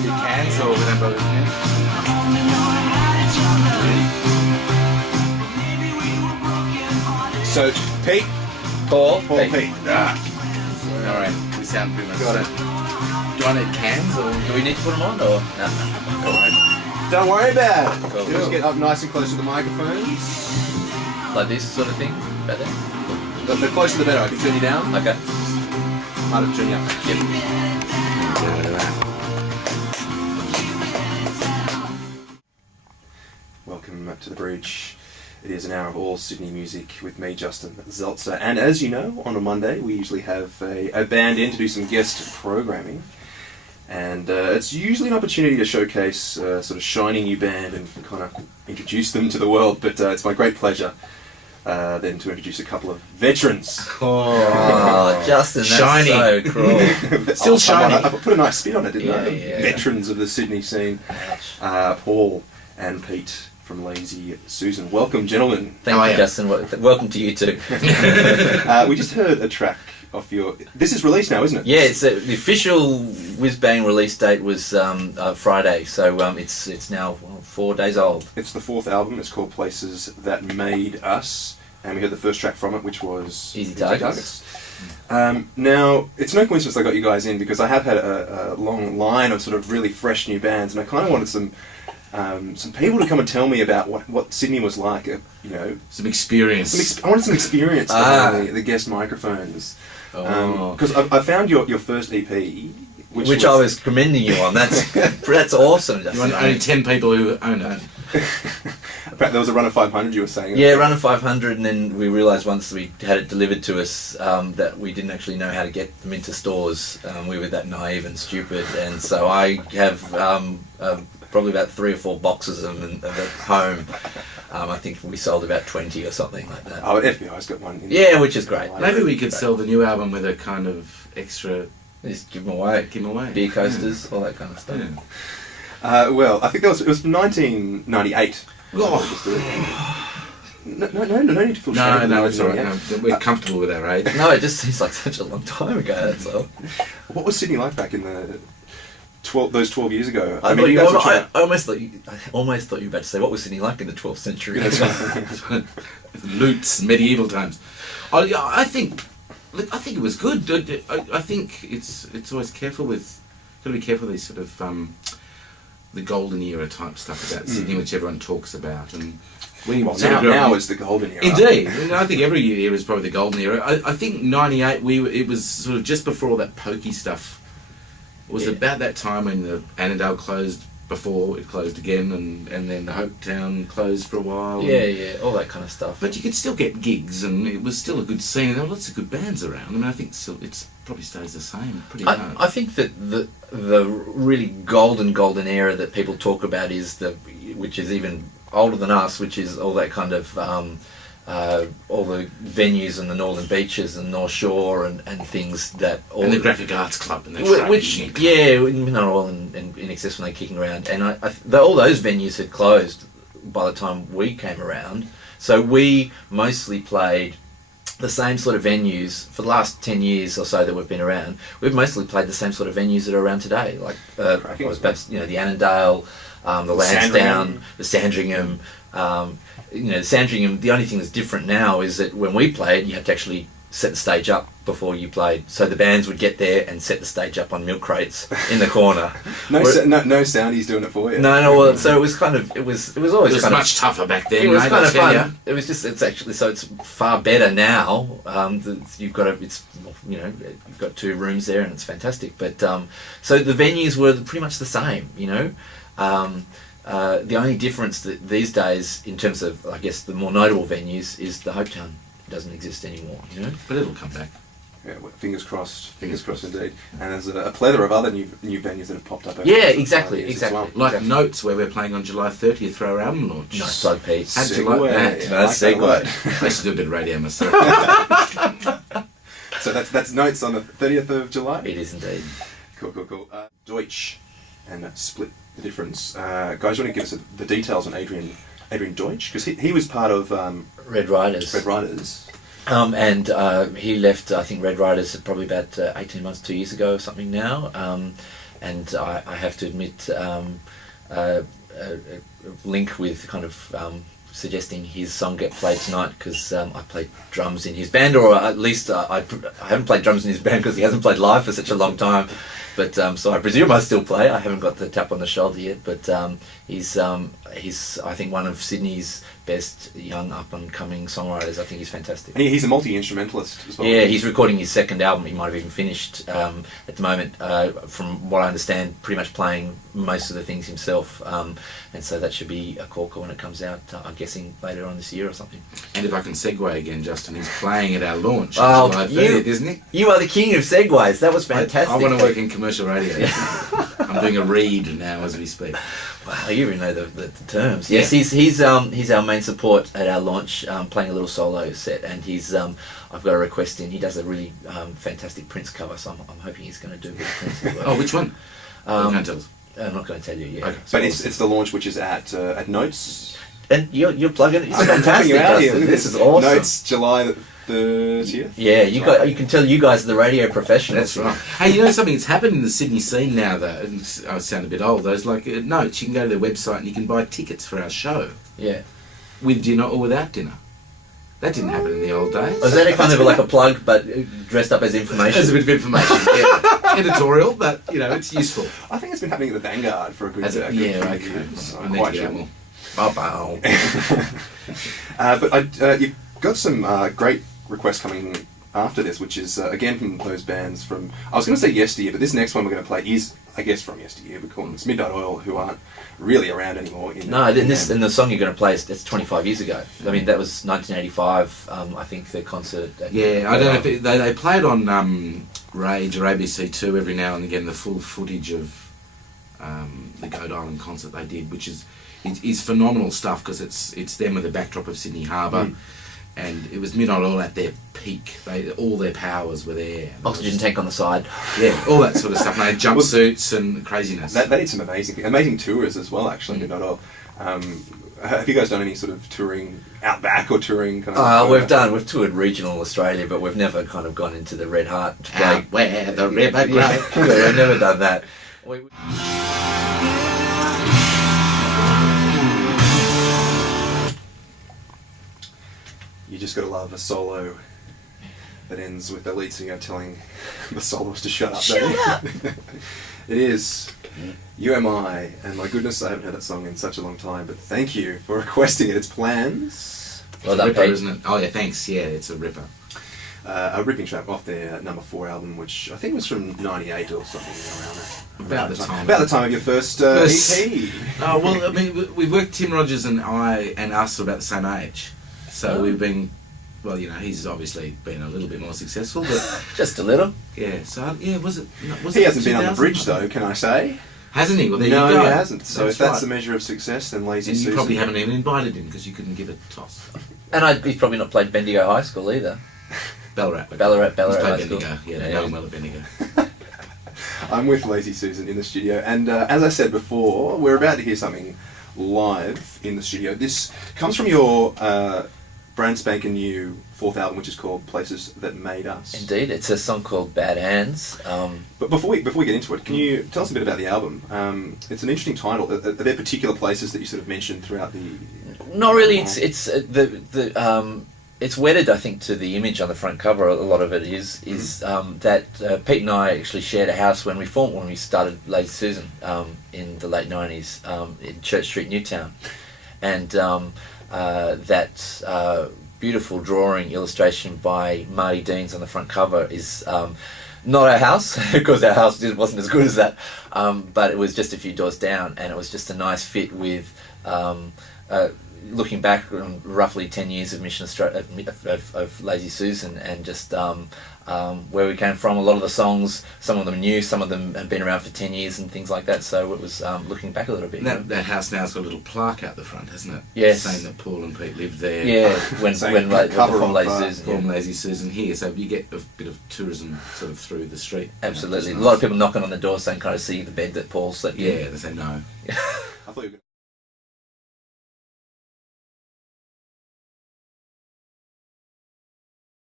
Get cancelled with Embo Weekend. So, Pete. Paul. Pete. Alright, we sound pretty much. Got it. Do you want it cans or Do we need to put them on or? No. Don't worry about it. Cool. Just get up nice and close to the microphones. Like this sort of thing? Better? The closer the better. I can turn you down. Okay. Harder to turn you up. Welcome to the bridge. It is an hour of all Sydney music with me, Justin Zeltzer. And as you know, on a Monday we usually have a band in to do some guest programming. And it's usually an opportunity to showcase sort of shiny new band and kind of introduce them to the world. But it's my great pleasure then to introduce a couple of veterans. Oh, Justin, that's Shiny. so cruel. Still shiny. I put a nice spin on it, didn't I? Yeah. Veterans of the Sydney scene. Paul and Pete from Lazy Susan. Welcome, gentlemen. Thank How are you, you? Justin. Welcome to you too. We just heard a track off your... This is released now, isn't it? Yeah, it's the official Whiz Bang release date was Friday, so it's now 4 days old. It's the fourth album. It's called Places That Made Us. And we heard the first track from it, which was... Easy Targets. Now, it's no coincidence I got you guys in, because I have had a long line of sort of really fresh new bands, and I kind of wanted some people to come and tell me about what Sydney was like, some experience? I wanted some experience behind the guest microphones. Oh. Because I found your first EP, Which I was commending you on. That's awesome, You Justin. want only 10 people who own it. There was a run of 500 you were saying. Yeah, run of 500, and then we realised once we had it delivered to us that we didn't actually know how to get them into stores. We were that naive and stupid, and so I have probably about 3 or 4 boxes of them at home. I think we sold about 20 or something like that. Oh, FBI's got one. Yeah, which is great. Maybe we could sell the new album with a kind of extra Just give them away. give away. Beer coasters, all that kind of stuff. Yeah. Well, I think it was from 1998. Oh. No need to feel shame. No, it's alright. No, we're comfortable with our age. No, it just seems like such a long time ago, that's all. What was Sydney like back in the those 12 years ago? I you guys were trying- almost thought you were about to say, what was Sydney like in the 12th century? Loots, medieval times. I think it was good. I think it's always careful with. Got to be careful with these sort of the golden era type stuff about Sydney, which everyone talks about, and we Well, sort of grew up now in- is the golden era. Indeed, and I think every era is probably the golden era. I think '98 it was sort of just before all that pokey stuff. It was about that time when the Annandale closed before it closed again, and then the Hopetown closed for a while. Yeah, all that kind of stuff. But you could still get gigs, and it was still a good scene, and there were lots of good bands around. I mean, I think it probably stays the same pretty hard. I think that the really golden era that people talk about is which is even older than us, which is all that kind of all the venues and the Northern Beaches and North Shore and things that all and the Graphic Arts Club and the which not all in excess when they're kicking around, and all those venues had closed by the time we came around, so we mostly played the same sort of venues for the last 10 years or so that we've been around. We've mostly played the same sort of venues that are around today, like the Annandale, the Lansdowne, the Sandringham. The Sandringham, the only thing that's different now is that when we played, you had to actually set the stage up before you played. So the bands would get there and set the stage up on milk crates in the corner. No soundies doing it for you. No. Well, so it was kind of it was always It was kind much tougher back then. It was mate, kind I of tell fun. ya. It was just it's far better now. You've got you've got 2 rooms there and it's fantastic. But so the venues were pretty much the same. The only difference that these days, in terms of, I guess, the more notable venues, is the Hopetown doesn't exist anymore. But it'll come back. Yeah, well, fingers crossed. Fingers crossed indeed. And there's a plethora of other new venues that have popped up. Over Yeah, the last exactly, 5 years exactly. as well. Like Notes, where we're playing on July 30th for our album launch. Nice plug, Pete. How'd you like that? Yeah, No, I like that segue. word. I used to do a bit of radio myself. So that's Notes on the 30th of July. It is indeed. Cool. Deutsch and Split the Difference. Guys, you want to give us the details on Adrian Deutsch? Because he was part of Red Riders. Red Riders. And he left, I think, Red Riders probably about 18 months, 2 years ago or something now. and I have to admit, a link with kind of suggesting his song get played tonight because I played drums in his band, or at least I haven't played drums in his band because he hasn't played live for such a long time. But so I presume I still play. I haven't got the tap on the shoulder yet, but he's I think one of Sydney's best young up and coming songwriters. I think he's fantastic. And he's a multi-instrumentalist as well. Yeah, he's recording his second album. He might have even finished at the moment. From what I understand, pretty much playing most of the things himself, and so that should be a corker when it comes out. I'm guessing later on this year or something. And if I can segue again, Justin, he's playing at our launch. Oh, July 30th, isn't he? You are the king of segues. That was fantastic. I want to work in commercial radio. I'm doing a read now as we speak. Wow, you even know the terms. Yes, he's our main support at our launch, playing a little solo set, and he's I've got a request in. He does a really fantastic Prince cover, so I'm hoping he's going to do a bit of Prince as well. Oh, which one? You can't tell us. I'm not going to tell you yet. Okay. But it's the launch, which is at Notes. And you're plugging it. It's I'm fantastic. helping you out here. Justin. Look at This is awesome. Notes, July the 30th. Yeah, you can tell you guys are the radio professionals. That's right. Hey, you know something that's happened in the Sydney scene now, though, and I sound a bit old, those like Notes, you can go to their website and you can buy tickets for our show. Yeah. With dinner or without dinner. That didn't happen in the old days. Was that a kind of like a plug, but dressed up as information? There's a bit of information, yeah. Editorial, but, it's useful. I think it's been happening at the Vanguard for a good, Yeah, few okay. years. I I'm need quite to get sure. more. Bow. But you've got some great requests coming after this, which is again from those bands from, I was going to say yesteryear, but this next one we're going to play is, I guess, from yesteryear. We call them Midnight Oil, who aren't really around anymore. No, and the song you're going to play is 25 years ago. I mean, that was 1985. I think the concert. Yeah, I don't know if they played on Rage or ABC2 every now and again, the full footage of the Goat Island concert they did, which is phenomenal stuff because it's them with the backdrop of Sydney Harbour, and it was Midnight Oil at their peak. All their powers were there. Oxygen tank on the side. Yeah, all that sort of stuff. And they had jumpsuits and craziness. They did some amazing tours as well, actually. Midnight Oil. Have you guys done any sort of touring out back or touring kind of? We've toured regional Australia, but we've never kind of gone into the Red Heart to play. Out where the river grows. Yeah, we've never done that. You just got to love a solo that ends with the lead singer telling the soloist to shut up. Shut up! It is You Am I, and my goodness, I haven't heard that song in such a long time, but thank you for requesting it. It's Plans. Well It's a done, ripper, Pete. isn't it? Oh yeah, thanks. Yeah, it's a ripper. A ripping track off their number 4 album, which I think was from '98 or something around that. About the time. About the time of your first First- EP. Oh well, I mean, we've worked. Tim Rogers and I and us are about the same age, so we've been. Well, he's obviously been a little bit more successful, but Just a little. yeah. So yeah, was it? He hasn't been on the 2000? bridge though, can I say? Hasn't he? Well, there No, you go. he hasn't. So if that's right. the measure of success, then Lazy And you Susan. probably haven't even invited him because you couldn't give a toss. And he's probably not played Bendigo High School either. Ballarat. Ballarat He's High played School. Bendigo. Yeah, they know him well at Bendigo. I'm with Lazy Susan in the studio, and as I said before, we're about to hear something live in the studio. This comes from your brand spanking new 4th album, which is called Places That Made Us. Indeed, it's a song called Bad Hands. But before we get into it, can you tell us a bit about the album? It's an interesting title. Are there particular places that you sort of mentioned throughout the? Not really. It's wedded, I think, to the image on the front cover. A lot of it is that Pete and I actually shared a house when we started Lazy Susan in the late '90s in Church Street, Newtown, and that beautiful drawing illustration by Marty Deans on the front cover is. Not our house, because our house wasn't as good as that, but it was just a few doors down, and it was just a nice fit with looking back on roughly 10 years of Mission of Lazy Susan, and just where we came from. A lot of the songs, some of them new, some of them have been around for 10 years and things like that, so it was looking back a little bit. That house now's got a little plaque out the front, hasn't it? Yes. Saying that Paul and Pete lived there. Yeah, when Saying the cover form of, Lazy Susan. Form Yeah. Lazy Susan here, so you get a bit of tourism sort of through the street. Absolutely. Which A is lot of nice. people knocking on the door saying, "Can I see the bed that Paul slept in?" Yeah, they say no. I thought you were